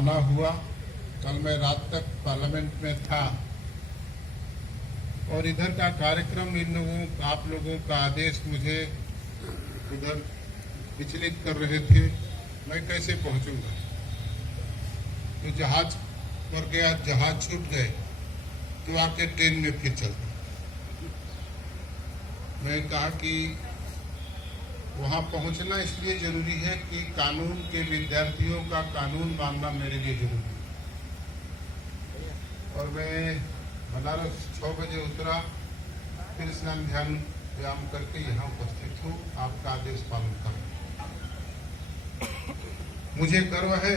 आना हुआ। कल मैं रात तक पार्लियामेंट में था और इधर का कार्यक्रम आप लोगों का आदेश मुझे उधर विचलित कर रहे थे। मैं कैसे पहुंचूंगा? तो जहाज पर गया, जहाज छूट गए तो आके ट्रेन में फिर चलता। मैं कहा कि वहां पहुंचना इसलिए जरूरी है कि कानून के विद्यार्थियों का कानून मानना मेरे लिए जरूरी है। और मैं बनारस 6 बजे उतरा, फिर स्नान ध्यान व्यायाम करके यहाँ उपस्थित हूँ। आपका आदेश पालन करूँ। मुझे गर्व है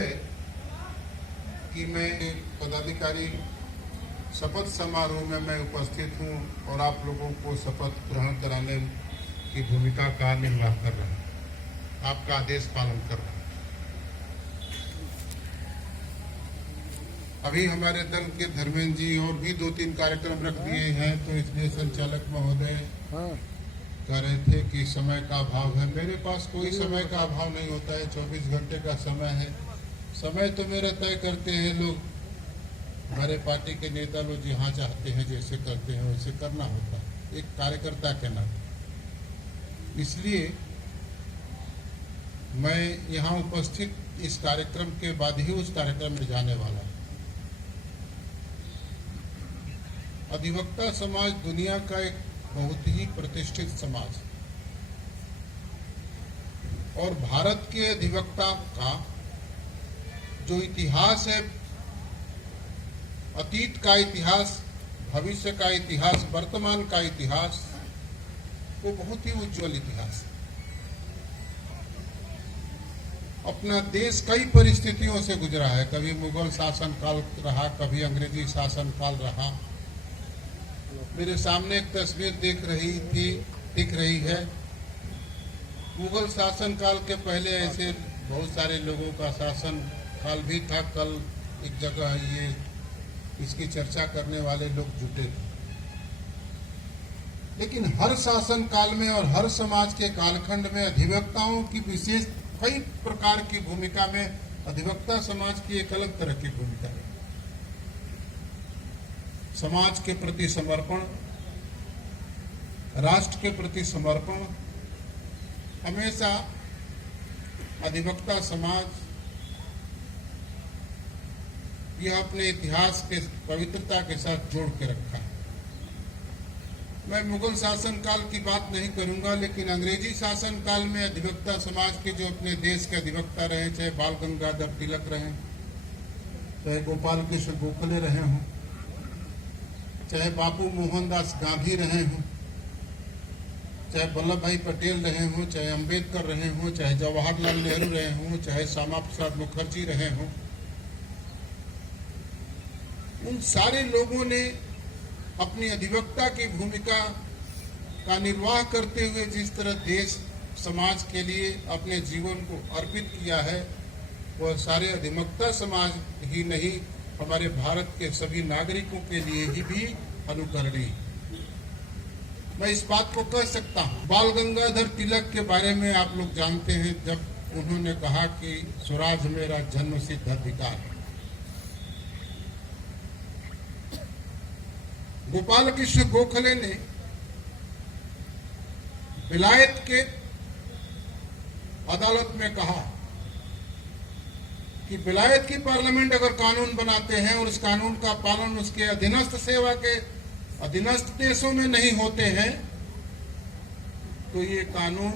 कि मैं पदाधिकारी शपथ समारोह में मैं उपस्थित हूँ और आप लोगों को शपथ ग्रहण कराने की भूमिका का निर्वाह कर रहा हूँ। आपका आदेश पालन कर रहा हूँ। अभी हमारे दल के धर्मेंद्र जी और भी 2-3 कार्यक्रम रख दिए हैं, तो इसलिए संचालक महोदय कह रहे थे कि समय का अभाव है। मेरे पास कोई समय का अभाव नहीं होता है, 24 घंटे का समय है। समय तो मेरा तय करते हैं लोग, हमारे पार्टी के नेता लोग जहाँ चाहते हैं जैसे करते हैं वैसे करना होता है एक कार्यकर्ता के नाते। इसलिए मैं यहाँ उपस्थित इस कार्यक्रम के बाद ही उस कार्यक्रम में जाने वाला हूँ। अधिवक्ता समाज दुनिया का एक बहुत ही प्रतिष्ठित समाज है और भारत के अधिवक्ता का जो इतिहास है, अतीत का इतिहास, भविष्य का इतिहास, वर्तमान का इतिहास, वो बहुत ही उज्जवल इतिहास है। अपना देश कई परिस्थितियों से गुजरा है। कभी मुगल शासन काल रहा, कभी अंग्रेजी शासन काल रहा। मेरे सामने एक तस्वीर दिख रही है। मुगल शासन काल के पहले ऐसे बहुत सारे लोगों का शासन काल भी था। कल एक जगह ये इसकी चर्चा करने वाले लोग जुटे थे। लेकिन हर शासन काल में और हर समाज के कालखंड में अधिवक्ताओं की विशेष कई प्रकार की भूमिका में अधिवक्ता समाज की एक अलग तरह की भूमिका है। समाज के प्रति समर्पण, राष्ट्र के प्रति समर्पण, हमेशा अधिवक्ता समाज यह अपने इतिहास के पवित्रता के साथ जोड़ के रखा है। मैं मुगल शासन काल की बात नहीं करूंगा, लेकिन अंग्रेजी शासन काल में अधिवक्ता समाज के जो अपने देश के अधिवक्ता रहे, चाहे बाल गंगाधर तिलक रहे, चाहे गोपाल कृष्ण गोखले रहे हों, चाहे बाबू मोहनदास गांधी रहे हों, चाहे वल्लभ भाई पटेल रहे हों, चाहे अंबेडकर रहे हों, चाहे जवाहरलाल नेहरू रहे हों, चाहे श्यामा प्रसाद मुखर्जी रहे हों, उन सारे लोगों ने अपनी अधिवक्ता की भूमिका का निर्वाह करते हुए जिस तरह देश समाज के लिए अपने जीवन को अर्पित किया है, वह सारे अधिवक्ता समाज ही नहीं, हमारे भारत के सभी नागरिकों के लिए ही भी अनुकरणीय। मैं इस बात को कह सकता हूँ। बाल गंगाधर तिलक के बारे में आप लोग जानते हैं, जब उन्होंने कहा कि स्वराज मेरा जन्मसिद्ध अधिकार है। गोपाल कृष्ण गोखले ने विलायत के अदालत में कहा कि विलायत की पार्लियामेंट अगर कानून बनाते हैं और उस कानून का पालन उसके अधीनस्थ सेवा के अधीनस्थ देशों में नहीं होते हैं, तो ये कानून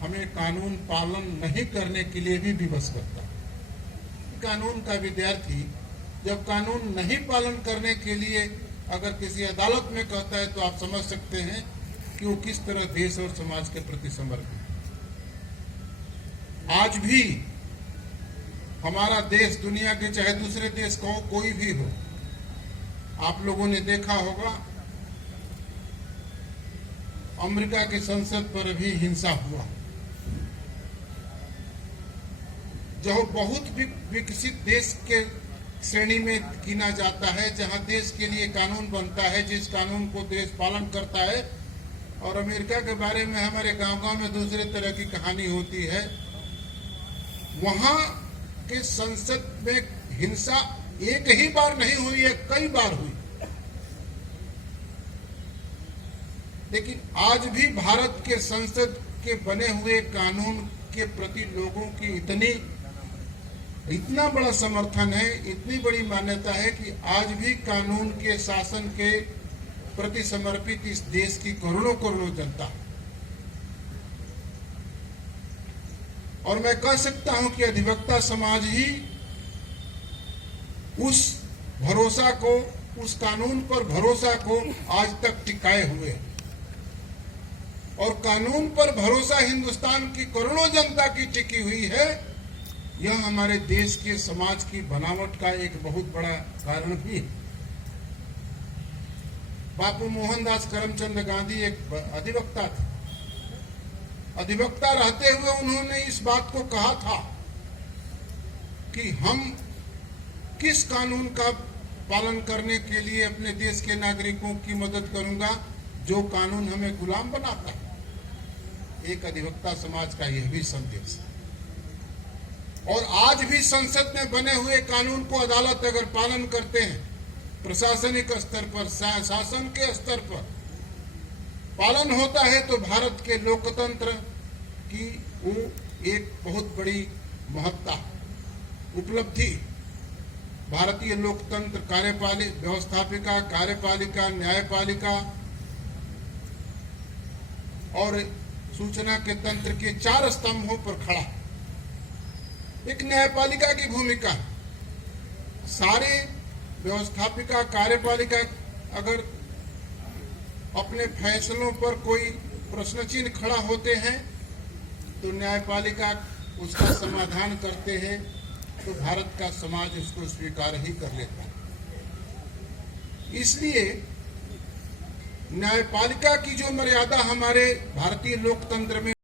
हमें कानून पालन नहीं करने के लिए भी विवश करता है। कानून का विद्यार्थी जब कानून नहीं पालन करने के लिए अगर किसी अदालत में कहता है, तो आप समझ सकते हैं कि वो किस तरह देश और समाज के प्रति समर्पित है। आज भी हमारा देश दुनिया के चाहे दूसरे देश का हो, कोई भी हो, आप लोगों ने देखा होगा अमेरिका के संसद पर भी हिंसा हुआ। जो बहुत विकसित देश के श्रेणी में गिना जाता है, जहां देश के लिए कानून बनता है, जिस कानून को देश पालन करता है। और अमेरिका के बारे में हमारे गांव-गांव में दूसरे तरह की कहानी होती है। वहां के संसद में हिंसा एक ही बार नहीं हुई है, कई बार हुई। लेकिन आज भी भारत के संसद के बने हुए कानून के प्रति लोगों की इतना बड़ा समर्थन है, इतनी बड़ी मान्यता है कि आज भी कानून के शासन के प्रति समर्पित इस देश की करोड़ों करोड़ों जनता। और मैं कह सकता हूं कि अधिवक्ता समाज ही उस भरोसा को, उस कानून पर भरोसा को आज तक टिकाए हुए है। और कानून पर भरोसा हिंदुस्तान की करोड़ों जनता की टिकी हुई है। यह हमारे देश के समाज की बनावट का एक बहुत बड़ा कारण भी है। बापू मोहनदास करमचंद गांधी एक अधिवक्ता थे। अधिवक्ता रहते हुए उन्होंने इस बात को कहा था कि हम किस कानून का पालन करने के लिए अपने देश के नागरिकों की मदद करूंगा जो कानून हमें गुलाम बनाता है। एक अधिवक्ता समाज का यह भी संदेश है। और आज भी संसद में बने हुए कानून को अदालत अगर पालन करते हैं, प्रशासनिक स्तर पर, शासन के स्तर पर पालन होता है, तो भारत के लोकतंत्र की वो एक बहुत बड़ी महत्ता, उपलब्धि। भारतीय लोकतंत्र व्यवस्थापिका, कार्यपालिका, न्यायपालिका और सूचना के तंत्र के 4 स्तंभों पर खड़ा। एक न्यायपालिका की भूमिका, सारे व्यवस्थापिका, कार्यपालिका अगर अपने फैसलों पर कोई प्रश्न चिन्ह खड़ा होते हैं तो न्यायपालिका उसका समाधान करते हैं, तो भारत का समाज उसको स्वीकार ही कर लेता है। इसलिए न्यायपालिका की जो मर्यादा हमारे भारतीय लोकतंत्र में